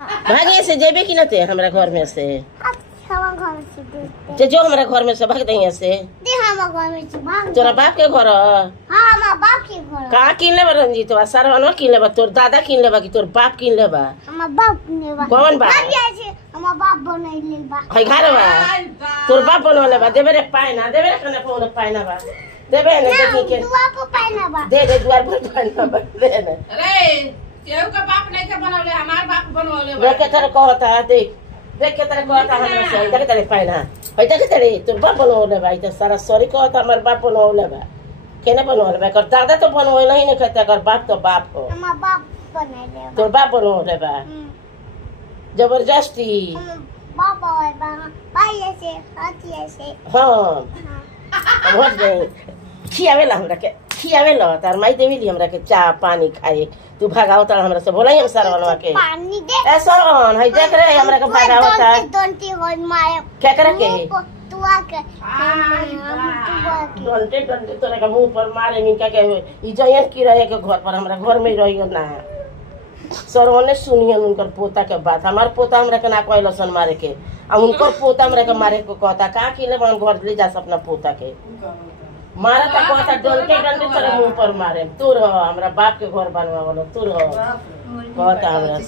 भागे से जेबे कि नते हमरा घर में से जो हमरा घर में से भाग दे यहाँ से तोरा बाप के घर कहाँ किन लेबा रंजीत सरवनवा किन लेबा तोर दादा किन लेबा कि तोर बाप किन लेबा कौन बाप है घर बा तोर बाप बनवले बा देबे रे पाइना देबे रे कने फोन पाइना बा देबे ने देखी के दे दे द्वार पर पाइना बा दे ने अरे केहू का बाप नहीं के बनवले हमार बाप बनवले बा देख के तेरे कहता देख के तेरे कहता हमरा से देख तेरे पाइना है देख तेरे तोर बाप बनवले बा त सारा सॉरी कहता हमर बाप बनवले बा केने बनवले बा कर दादा तो बनवले नहीं कहता कर बाप तो बाप हो हमार बाप बनैले तोर बाप बनवले बा जबरदस्ती बाप और भाई ऐसे हाथी ऐसे हां हम गए खियावेला हमरा के खियावेला तार माई देवी हमरा के चाय पानी खाए तू भगावता हमरा से बोलाई हम सरवनवा के पानी दे ए सरवन है देख रे हमरा के भगावता डंटी होय मारे क्या करे के तुआ के हम डंटे डंटे तोरा के मुंह पर मारे मिन के ई जयन की रहे के घर पर हमरा घर में रहियो ना सरवने सुनिए उनकर पोता के बात हमार पोता हमरा के ना कहलो सन मारे के आ उनकर पोता हमरा के मारे को कहता का किले बन घर ले जा अपना पोता के मारा त कहता डंटे डंटे तोरा मुंह पर मारे तू रह हमरा बाप के घर बनवा वाला तू रह कहता हमरा